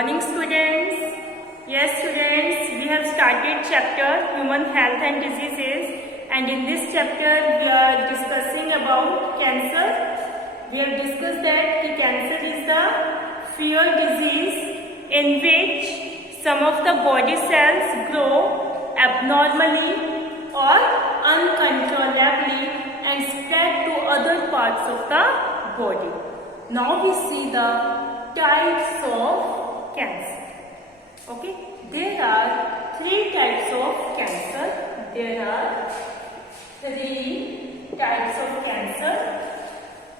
morning, students. Yes, students, we have started chapter Human Health and Diseases, and in this chapter we are discussing about cancer. We have discussed that cancer is the feared disease in which some of the body cells grow abnormally or uncontrollably and spread to other parts of the body. Now we see the types of cancer. Okay, there are three types of cancer. There are three types of cancer: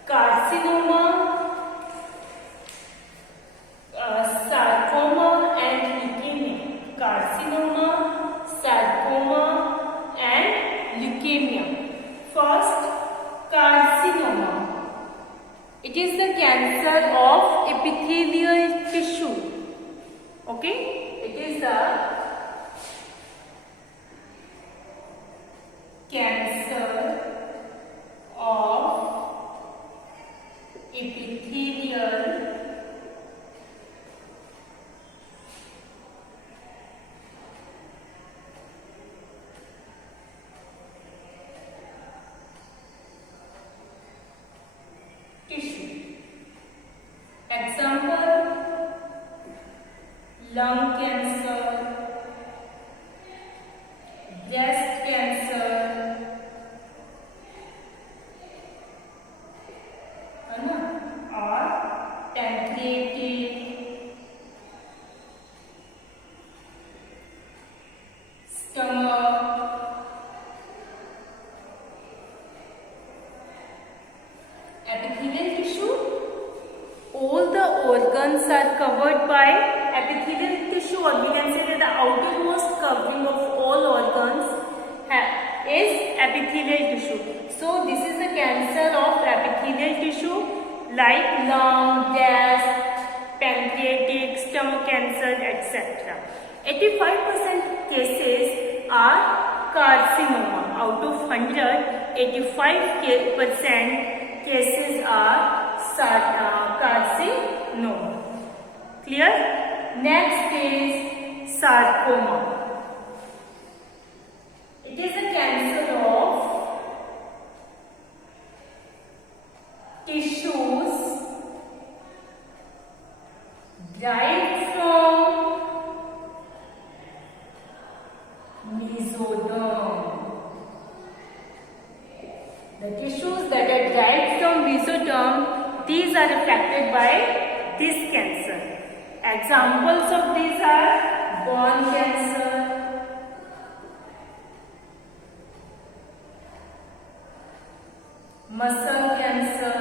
carcinoma, sarcoma, and leukemia. Carcinoma, sarcoma, and leukemia. First, carcinoma. It is the cancer of epithelial tissue. Okay, it is the cancer of epithelial tissue. Example: lung cancer, breast cancer, or pancreatic, stomach, epithelial tissue. All the organs are covered by epithelial tissue, or we can say that the outermost covering of all organs is epithelial tissue. So this is the cancer of epithelial tissue like lung, breast, pancreatic, stomach cancer, etc. 85% cases are carcinoma. Out of 100, 85% cases are carcinoma. Clear? Next is sarcoma. It is a cancer of tissues derived from mesoderm. The tissues that are derived from mesoderm, these are affected by this cancer. Examples of these are bone cancer, muscle cancer,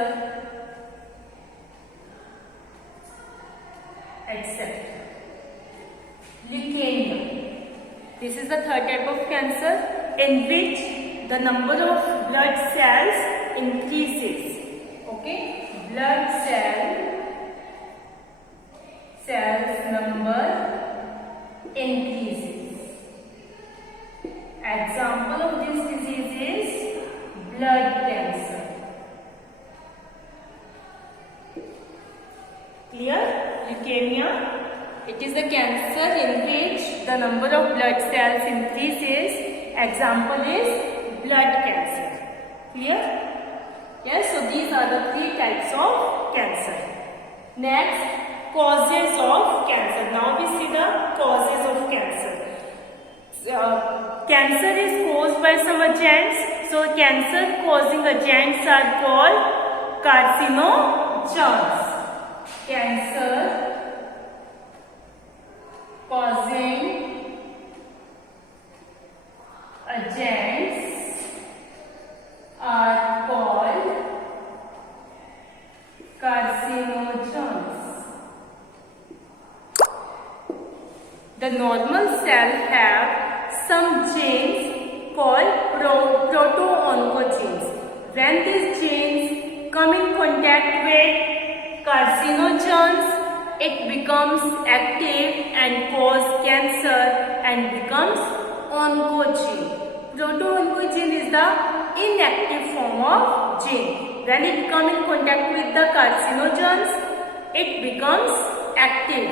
etc. Leukemia. This is the third type of cancer in which the number of blood cells increases. Okay, blood cells number increases. Example of this disease is blood cancer. Clear? Leukemia. It is a cancer in which the number of blood cells increases. Example is blood cancer. Clear? Yes, so these are the three types of cancer. Next, causes of cancer. Now we see the causes of cancer. Cancer is caused by some agents. So cancer causing agents are called carcinogens. Cancer causing agents are called carcinogens. The normal cell have some genes called proto-oncogenes. When these genes come in contact with carcinogens, it becomes active and cause cancer and becomes oncogene. Proto-oncogene is the inactive form of gene. When it comes in contact with the carcinogens, it becomes active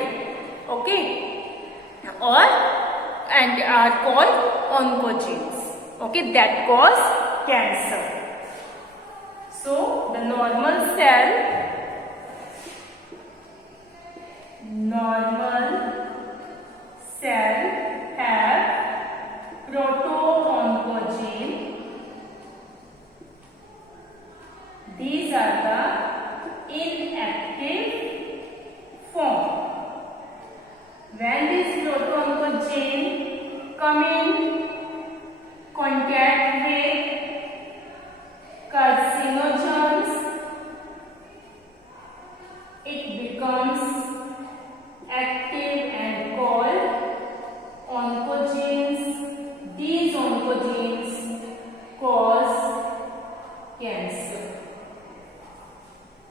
okay, or and are called oncogenes, okay, that cause cancer. So the normal cell have proto-oncogene. These are the inactive form. When this proto-oncogene come in contact with carcinogens, it becomes active and called oncogenes. These oncogenes cause cancer.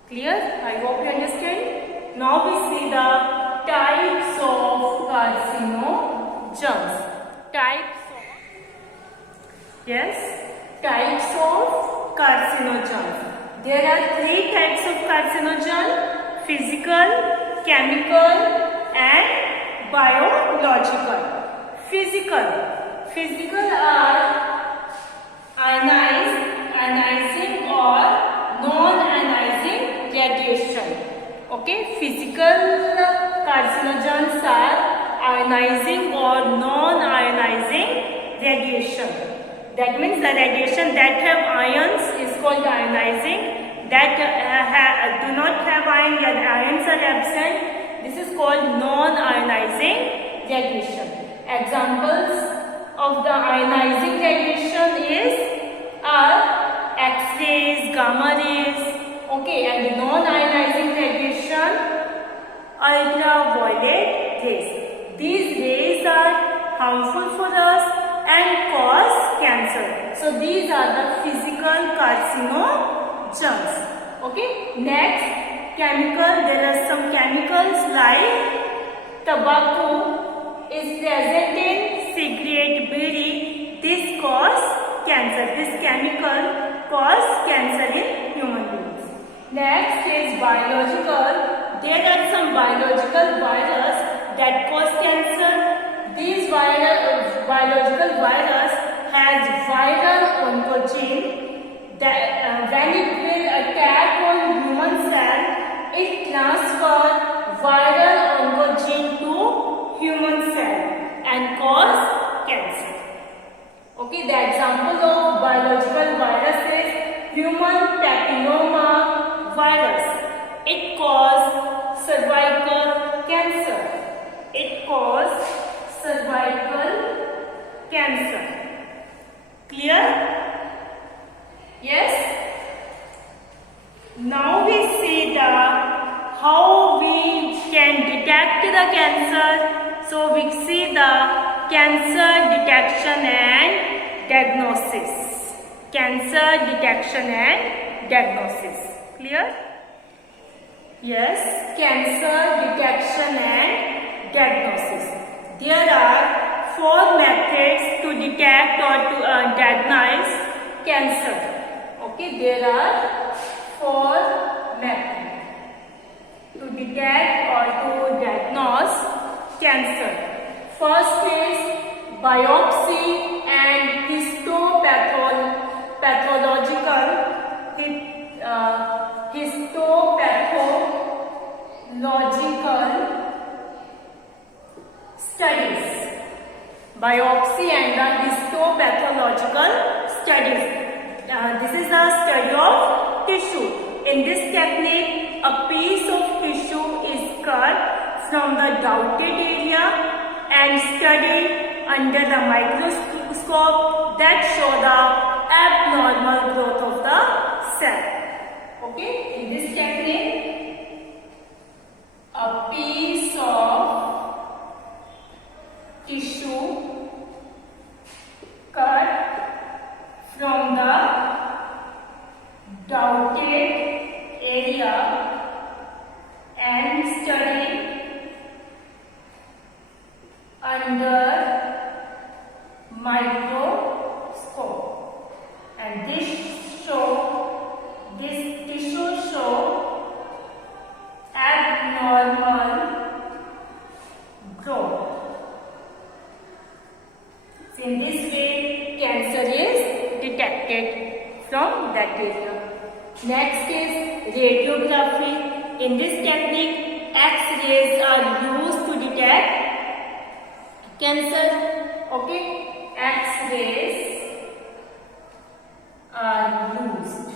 Clear? I hope you understand. Now we see the types of carcinogens. Types of carcinogens. There are 3 types of carcinogen: physical, chemical and biological. Physical are ionizing or non-ionizing radiation. Okay, physical carcinogens are ionizing or non-ionizing radiation. That means the radiation that have ions is called ionizing. That do not have ions and ions are absent, this is called non-ionizing radiation. Examples of the ionizing radiation are X-rays, gamma rays, okay, and non-ionizing radiation, ultraviolet rays. These rays are harmful for us and cause cancer. So these are the physical carcinogens. Okay. Next, chemical. There are some chemicals like tobacco is present in cigarette, bidi. This cause cancer. This chemical cause cancer in human beings. Next is biological. There are some biological virus that cause cancer. These biological virus has viral oncogene that when it will attack on human cell, it transfers viral oncogene to human cell and cause cancer. Okay, the example of biological virus is human papilloma virus. It causes cervical cancer. Cervical cancer. Clear? Yes? Now we see how we can detect the cancer. So we see the cancer detection and diagnosis. Clear? Yes, cancer detection and diagnosis. There are 4 methods to detect or to diagnose cancer. Okay, there are 4 methods to detect or to diagnose cancer. First is biopsy and histopathological studies. Biopsy and the histopathological studies. This is the study of tissue. In this technique, a piece of tissue is cut from the doubted area and studied under the microscope that show the abnormal growth of the cell. Okay, in this technique, a piece of tissue cut from the doubted area and studied under microscope, and this tissue affected from that area. Next is radiography. In this technique, X-rays are used to detect cancer. Okay, X-rays are used.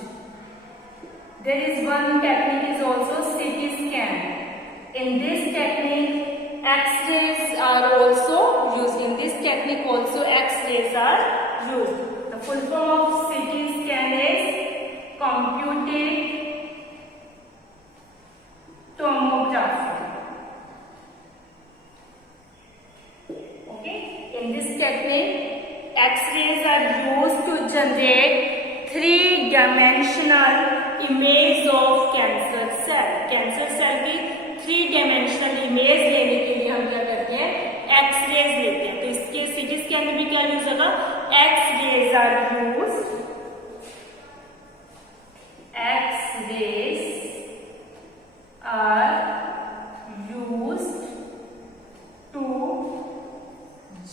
There is one technique is also CT scan. In this technique, X-rays are also used. In this technique also X-rays are used. The full form of CT scan is computed tomography. Okay, in this technique, X-rays are used to generate three-dimensional image of cancer cell. Cancer cell की three dimensional image लेने के लिए हम क्या करते हैं, X-rays लेते हैं. तो इसके सीटी स्कैन में भी क्या यूज होगा, X-rays are used. X-rays are used to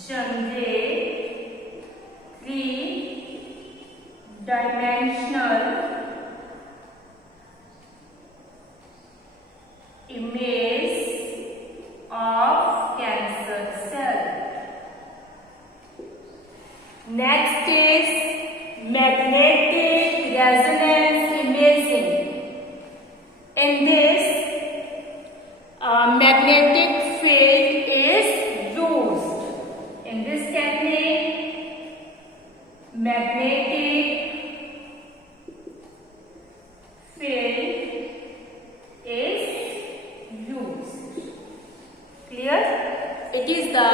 generate three-dimensional image of cancer cell. Next is magnetic resonance imaging. In this, magnetic field is used. In this technique, magnetic field is used. Clear? It is the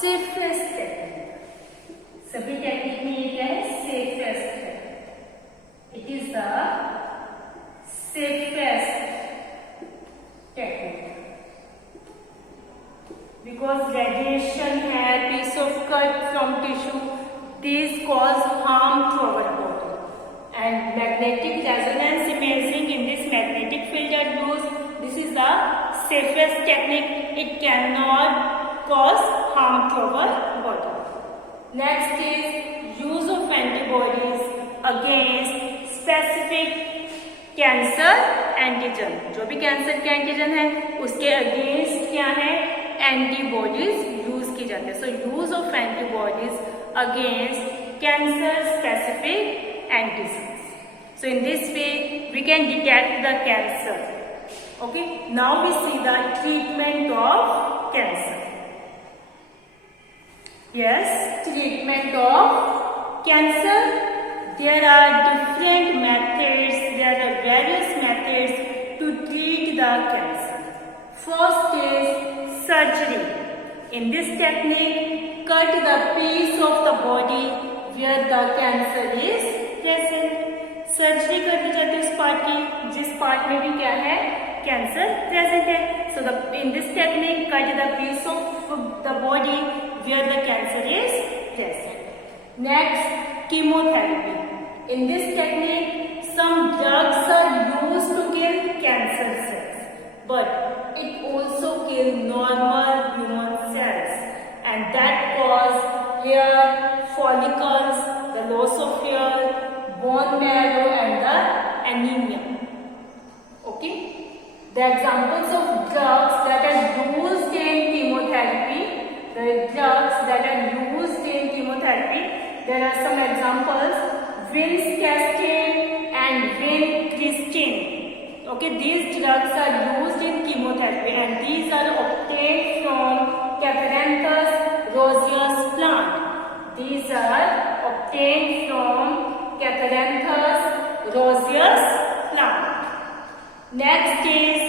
safest technique. सभी technique में ये क्या है, safest है. It is the safest technique because radiation है, piece of cut from tissue, these cause harm to our body. And magnetic resonance imaging, in this magnetic field are used. This is the safest technique. It cannot cause harm to our body. Next is use of antibodies against specific cancer antigen. जो भी cancer के antigen है उसके against क्या है, antibodies use की जाती है. So use of antibodies against cancer specific antigen. So in this way we can detect the cancer. Okay, now we see the treatment of cancer. Yes, treatment of cancer. There are different methods, there are various methods to treat the cancer. First is surgery. In this technique, cut the piece of the body where the cancer is present. Surgery करनी जाती है उस part की जिस part में भी क्या है, कैंसर प्रेजेंट है. So in this technique cut the piece of the body where the cancer is present. Next, chemotherapy. In this technique some drugs are used to kill cancer cells, but it also kill normal human cells and that cause hair follicles, the loss of hair, bone marrow and the anemia. Okay, the examples of drugs that are used in chemotherapy, there are some examples, vincristine and vincristine. Okay, these drugs are used in chemotherapy and these are obtained from Catharanthus roseus plant. These are obtained from Catharanthus roseus plant. Next is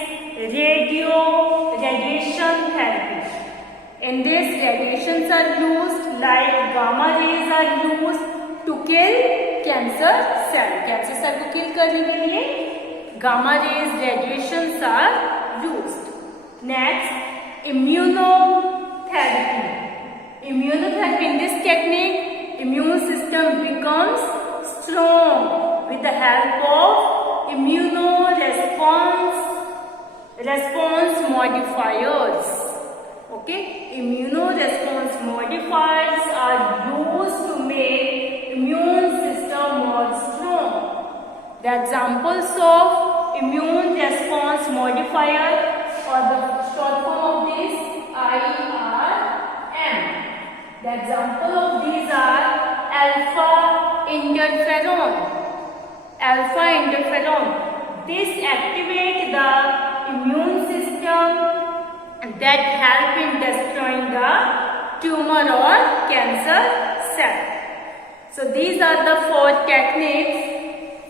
radiation therapy. In this, radiations are used like gamma rays are used to kill cancer cell. Cancer cell को kill करने के लिए gamma rays radiations are used. Next, immunotherapy. Immunotherapy, in this technique, immune system becomes strong with the help of immunoresponse modifiers. Okay, immunoresponse modifiers are used to make immune system The examples of immune response modifier, or the short form of this, IRM. The example of these are alpha interferon. Alpha interferon. This activates the immune system that help in destroying the tumor or cancer cell. So these are the 4 techniques,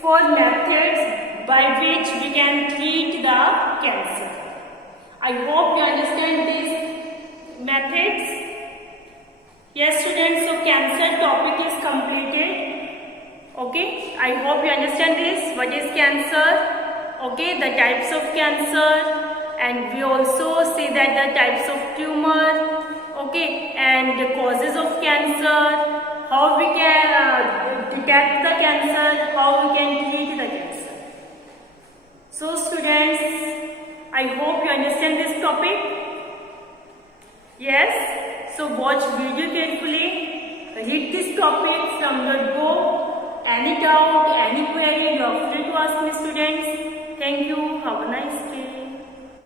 4 methods by which we can treat the cancer. I hope you understand these methods. Yes students, so cancer topic is completed. Okay, I hope you understand this. What is cancer? Okay, the types of cancer, and we also see that the types of tumor. Okay, and the causes of cancer, how we can detect the cancer, how we can treat the cancer. So students, I hope you understand this topic. Yes, so watch video carefully, read this topic from your book. Any doubt, any query, you are free to ask me students. Thank you, have a nice day.